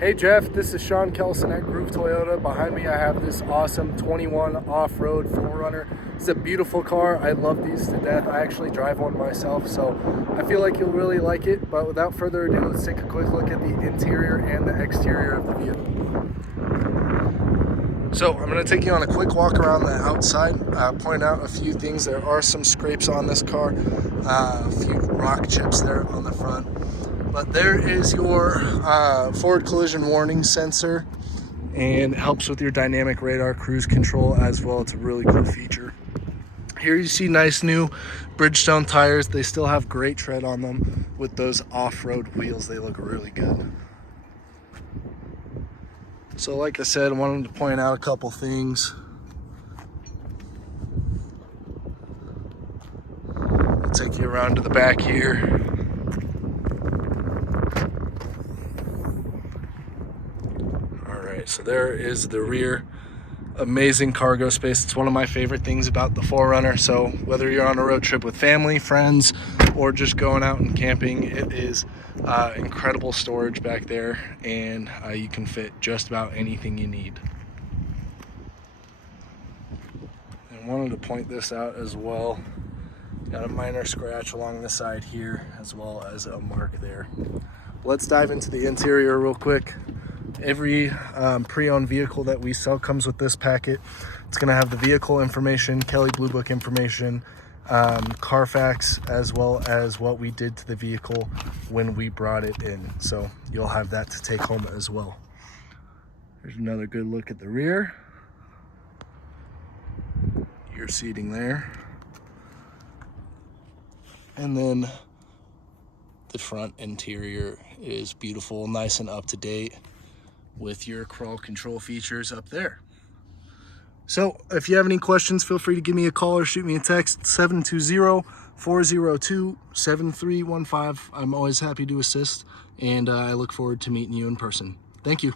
Hey Jeff, this is Sean Kelson at Groove Toyota. Behind me I have this awesome 21 off-road 4Runner. It's a beautiful car. I love these to death. I actually drive one myself, so I feel like you'll really like it. But without further ado, let's take a quick look at the interior and the exterior of the vehicle. So I'm going to take you on a quick walk around the outside, point out a few things. There are some scrapes on this car, a few rock chips there on the front. But there is your forward collision warning sensor, and it helps with your dynamic radar cruise control as well. It's a really cool feature. Here you see nice new Bridgestone tires. They still have great tread on them with those off-road wheels. They look really good. So like I said, I wanted to point out a couple things. I'll take you around to the back here. So there is the rear. Amazing cargo space. It's one of my favorite things about the 4Runner. So whether you're on a road trip with family, friends, or just going out and camping, it is incredible storage back there, and you can fit just about anything you need. And wanted to point this out as well. Got a minor scratch along the side here, as well as a mark there. Let's dive into the interior real quick. Every pre-owned vehicle that we sell comes with this packet. It's going to have the vehicle information, Kelley Blue Book information, Carfax, as well as what we did to the vehicle when we brought it in. So you'll have that to take home as well. There's another good look at the rear. Your seating there. And then the front interior is beautiful, nice and up to date, with your crawl control features up there. So if you have any questions, feel free to give me a call or shoot me a text, 720-402-7315. I'm always happy to assist, and I look forward to meeting you in person. Thank you.